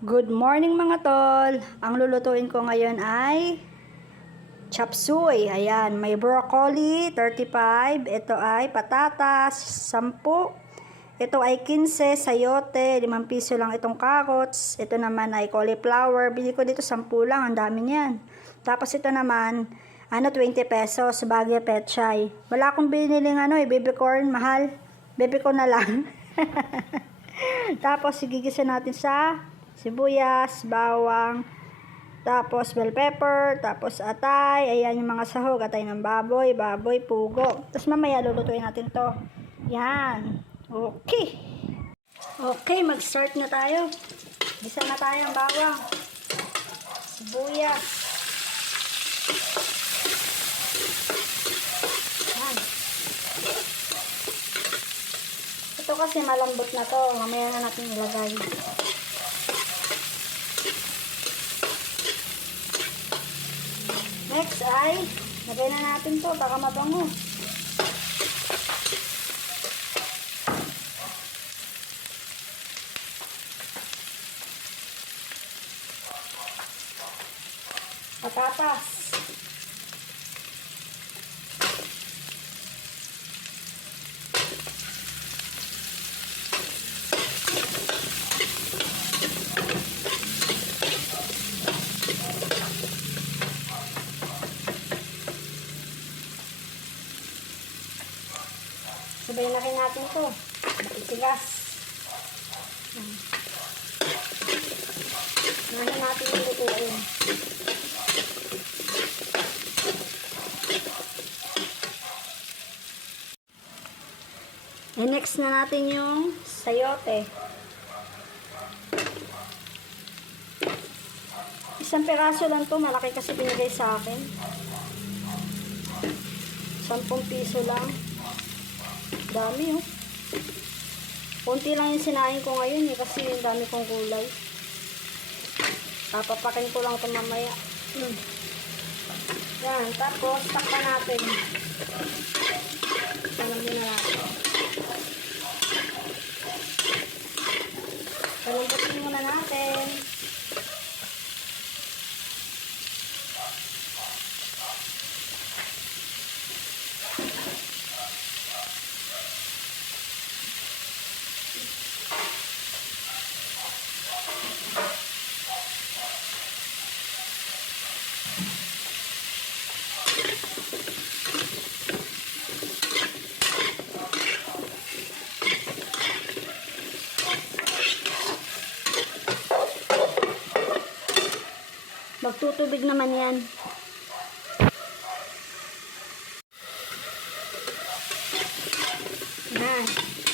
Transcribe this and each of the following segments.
Good morning mga tol! Ang lulutuin ko ngayon ay chop suey. Ayan, may broccoli, 35. Ito ay patatas, 10. Ito ay 15, sayote, 5 piso lang itong carrots. Ito naman ay cauliflower. Bili ko dito 10 lang, ang dami niyan. Tapos ito naman, 20 pesos, bagya pechay. Wala akong biniling baby corn, mahal. Baby corn na lang. Tapos igigisa natin sa sibuyas, bawang, tapos bell pepper, tapos atay. Ayan yung mga sahog, atay ng baboy, pugo. Tapos mamaya lulutuin natin to. Yan. Okay. Okay, mag-start na tayo. Gisa na tayo ang bawang, sibuyas. Yan. Ito kasi malambot na to. Mamaya na natin ilagay. Next ay, lagay na natin to baka mabango. Patatas. Sabayin na rin natin ito. Matitigas. Nahin natin yung lutuin. And next na natin yung sayote. Isang piraso lang to. Malaki kasi pinigay sa akin. 10 piso lang. Dami oh. Kunti lang yung sinain ko ngayon kasi yung dami kong gulay. Papapakin ko lang ito mamaya. Yan, tapos takpan natin. Palambutin na natin. Palambutin muna natin. Magtutubig naman yan. Yan.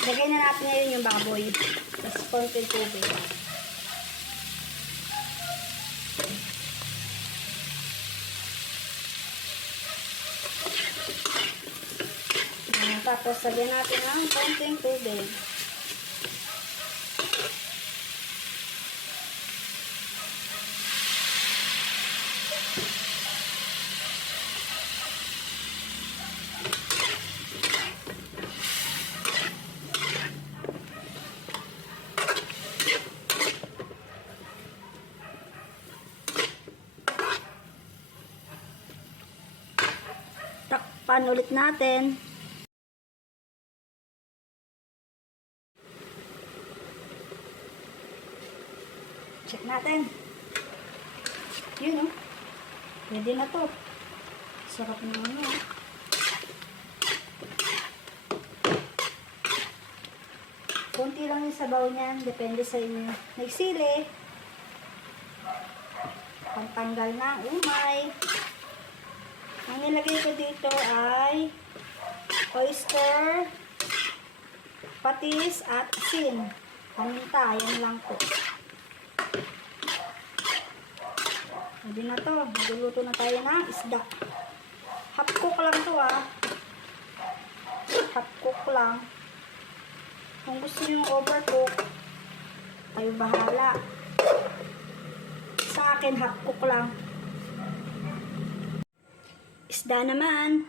Lagay na natin ngayon yung baboy. Tapos konting tubig. Yan. Tapos lagyan natin ng konting tubig. Takpan ulit natin. Check natin. Yun oh. Pwede na to. Sarap naman oh. Kunti lang yung sabaw niyan. Depende sa inyo. May sili. Pantanggal ng umay. Ang nilagay ko dito ay oyster, patis, at asin. Paminta, yan lang po. Pwede na to. Magluluto na tayo ng isda. Half cook lang to ah. Half cook lang. Kung gusto nyo overcook, kayo bahala. Sa akin, half cook lang. Isda naman.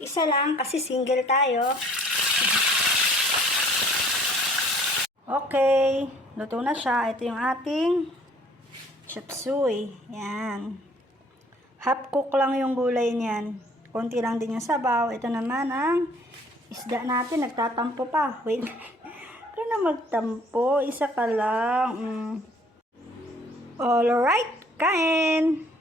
Isa lang kasi single tayo. Okay, luto na siya. Ito yung ating chop suey. Yan. Half cook lang yung gulay niyan. Konti lang din yung sabaw. Ito naman ang isda natin. Nagtatampo pa. Wait. Kaya na magtampo. Isa ka lang. Alright, kain!